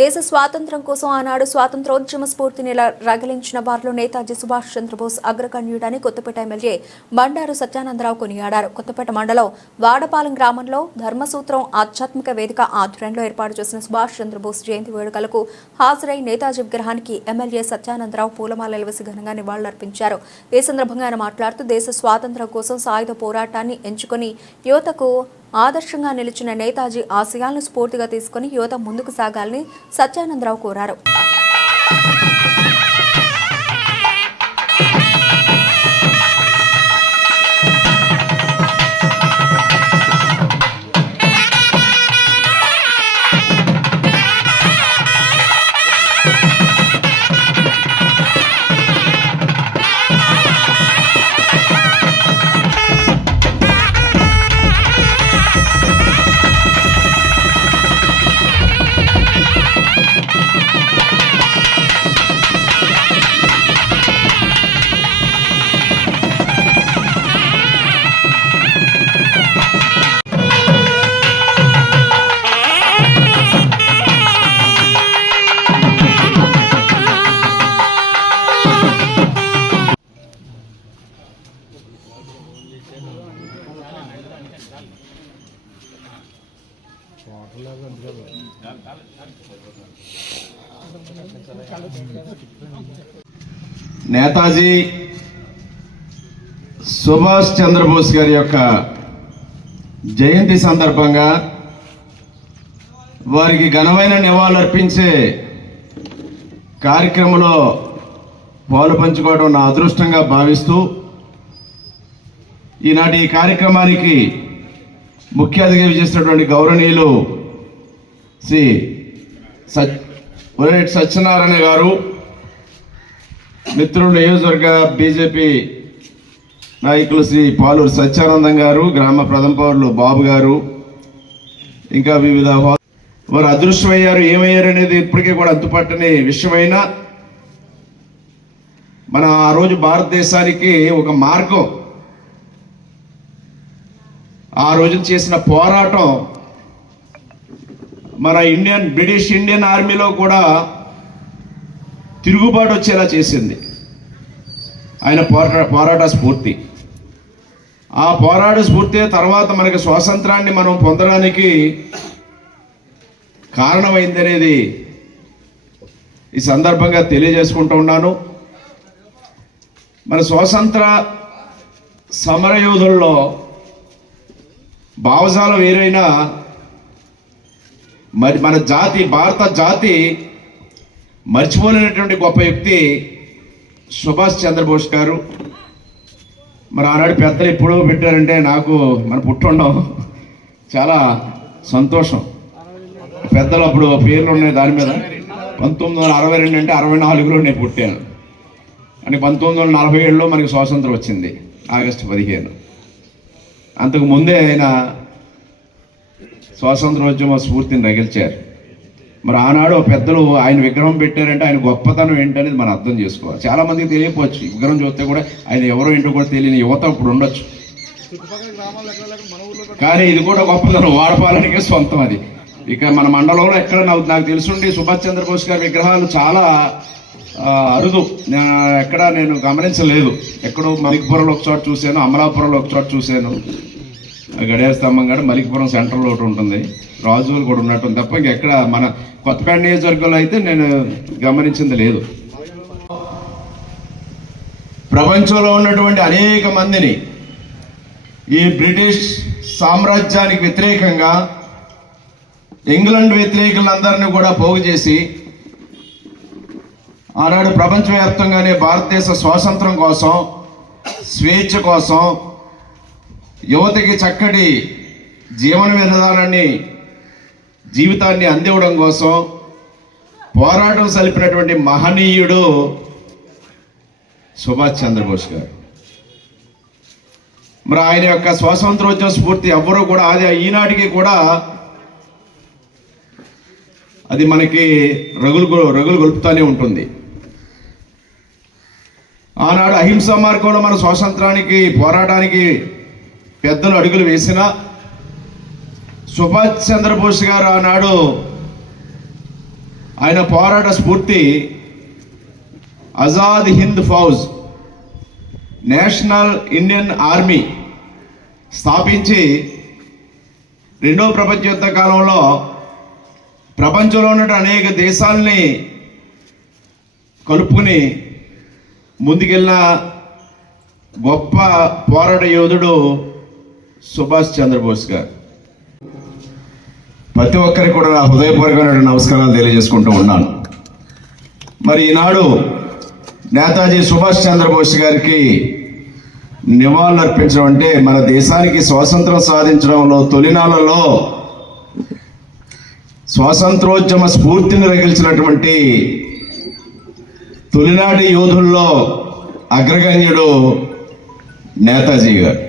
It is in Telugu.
దేశ స్వాతంత్ర్యం కోసం ఆనాడు స్వాతంత్రోద్యమ స్ఫూర్తిని రగిలించిన వారిలో నేతాజీ సుభాష్ చంద్రబోస్ అగ్రగణ్యుడని కొత్తపేట ఎమ్మెల్యే బండారు సత్యానందరావు కొనియాడారు. కొత్తపేట మండలం వాడపాలెం గ్రామంలో ధర్మసూత్రం ఆధ్యాత్మిక వేదిక ఆధ్వర్యంలో ఏర్పాటు చేసిన సుభాష్ చంద్రబోస్ జయంతి వేడుకలకు హాజరై నేతాజీ విగ్రహానికి ఎమ్మెల్యే సత్యానందరావు పూలమాలలు వేసి ఘనంగా నివాళులర్పించారు. ఈ సందర్భంగా ఆయన మాట్లాడుతూ దేశ స్వాతంత్ర్యం కోసం సాయుధ పోరాటాన్ని ఎంచుకుని యువతకు ఆదర్శంగా నిలిచిన నేతాజీ ఆశయాలను స్ఫూర్తిగా తీసుకుని యువత ముందుకు సాగాలని సత్యానందరావు కోరారు. నేతాజీ సుభాష్ చంద్రబోస్ గారి యొక్క జయంతి సందర్భంగా వారికి ఘనమైన నివాళులర్పించే కార్యక్రమంలో పాలు పంచుకోవడం నా అదృష్టంగా భావిస్తూ ఈనాటి ఈ కార్యక్రమానికి ముఖ్య అతిథిగా విజేసినటువంటి గౌరవనీయులు శ్రీ సత్ సత్యనారాయణ గారు మిత్రులు నియోజకవర్గ బీజేపీ నాయకులు శ్రీ పాలూరు సత్యానందం గారు గ్రామ ప్రథమ పౌరులు బాబు గారు ఇంకా వివిధ వారు అదృశ్యమయ్యారు ఏమయ్యారు అనేది ఇప్పటికీ కూడా అంతుపట్టని విషయమైనా మన ఆ రోజు భారతదేశానికి ఒక మార్గం. ఆ రోజు చేసిన పోరాటం మన ఇండియన్ బ్రిటిష్ ఇండియన్ ఆర్మీలో కూడా తిరుగుబాటు వచ్చేలా చేసింది. ఆయన పోరాట పోరాట స్ఫూర్తి. ఆ పోరాట స్ఫూర్తి తర్వాత మనకి స్వాతంత్రాన్ని మనం పొందడానికి కారణమైంది అనేది ఈ సందర్భంగా తెలియజేసుకుంటూ ఉన్నాను. మన స్వాతంత్ర సమరయోధుల్లో భావజాలం వేరైనా మరి మన జాతి భారత జాతి మర్చిపోలేనటువంటి గొప్ప వ్యక్తి సుభాష్ చంద్రబోస్ గారు. మరి ఆనాడు పెద్దలు ఎప్పుడో పెట్టారంటే నాకు మన పుట్టుండం చాలా సంతోషం. పెద్దలు అప్పుడు పేర్లు ఉన్నాయి దాని మీద. పంతొమ్మిది వందల అరవై రెండు అంటే అరవై నాలుగులో నేను పుట్టాను. అని పంతొమ్మిది వందల నలభై ఏడులో మనకి స్వాతంత్రం వచ్చింది ఆగస్టు పదిహేను. అంతకు ముందే ఆయన స్వాతంత్రోద్యమ స్ఫూర్తిని రగిల్చారు మరి ఆనాడు పెద్దలు ఆయన విగ్రహం పెట్టారంటే ఆయన గొప్పతనం ఏంటనేది మనం అర్థం చేసుకోవాలి. చాలా మందికి తెలియకపోవచ్చు విగ్రహం చూస్తే కూడా ఆయన ఎవరో ఏంటో కూడా తెలియని యువత ఇప్పుడు ఉండొచ్చు. కానీ ఇది కూడా గొప్పతనం. వాడపాలనికే సొంతం అది. ఇక మన మండలంలో ఎక్కడ నాకు తెలుసుండి సుభాష్ చంద్రబోస్ గారి విగ్రహాలు చాలా అరుదు. నేను ఎక్కడ నేను గమనించలేదు. ఎక్కడో మలికపురంలో ఒక చోట చూశాను అమలాపురంలో ఒక చోట చూశాను. గడియార స్తంభం కాడ మలికిపురం సెంటర్లో ఒకటి ఉంటుంది. రాజులు కూడా ఉన్నట్టు ఉంది తప్ప ఇంకెక్కడ మన కొత్తపేట నియోజకవర్గంలో అయితే నేను గమనించింది లేదు. ప్రపంచంలో ఉన్నటువంటి అనేక మందిని ఈ బ్రిటిష్ సామ్రాజ్యానికి వ్యతిరేకంగా ఇంగ్లాండ్ వ్యతిరేకులందరినీ కూడా పోగు చేసి ఆనాడు ప్రపంచవ్యాప్తంగానే భారతదేశ స్వాతంత్రం కోసం స్వేచ్ఛ కోసం యువతకి చక్కటి జీవన విధానాన్ని జీవితాన్ని అందివ్వడం కోసం పోరాటం సలిపినటువంటి మహనీయుడు సుభాష్ చంద్రబోస్ గారు. మరి ఆయన యొక్క స్వాతంత్రోద్యమ స్ఫూర్తి ఎవ్వరూ కూడా అది ఈనాటికి కూడా అది మనకి రగులు రగులు గొలుపుతూనే ఉంటుంది. ఆనాడు అహింస మార్గంలో మన స్వాతంత్రానికి పోరాటానికి పెద్దలు అడుగులు వేసిన సుభాష్ చంద్రబోస్ గారు ఆనాడు ఆయన పోరాట స్ఫూర్తి Azad Hind Fauj national Indian army స్థాపించి రెండో ప్రపంచ యుద్ధ కాలంలో ప్రపంచంలో ఉన్న అనేక దేశాలని కలుపుకుని ముందుకెళ్ళిన గొప్ప పోరాట యోధుడు సుభాష్ చంద్రబోస్ గారు. ప్రతి ఒక్కరికి కూడా నా హృదయపూర్వకమైన నమస్కారాలు తెలియజేసుకుంటూ ఉన్నాను. మరి ఈనాడు నేతాజీ సుభాష్ చంద్రబోస్ గారికి నివాళులు అర్పించడం అంటే మన దేశానికి స్వాతంత్రం సాధించడంలో తొలినాళ్ళలో స్వాతంత్రోద్యమ స్ఫూర్తిని రగిల్చినటువంటి తొలినాటి యోధుల్లో అగ్రగణ్యుడు నేతాజీ గారు.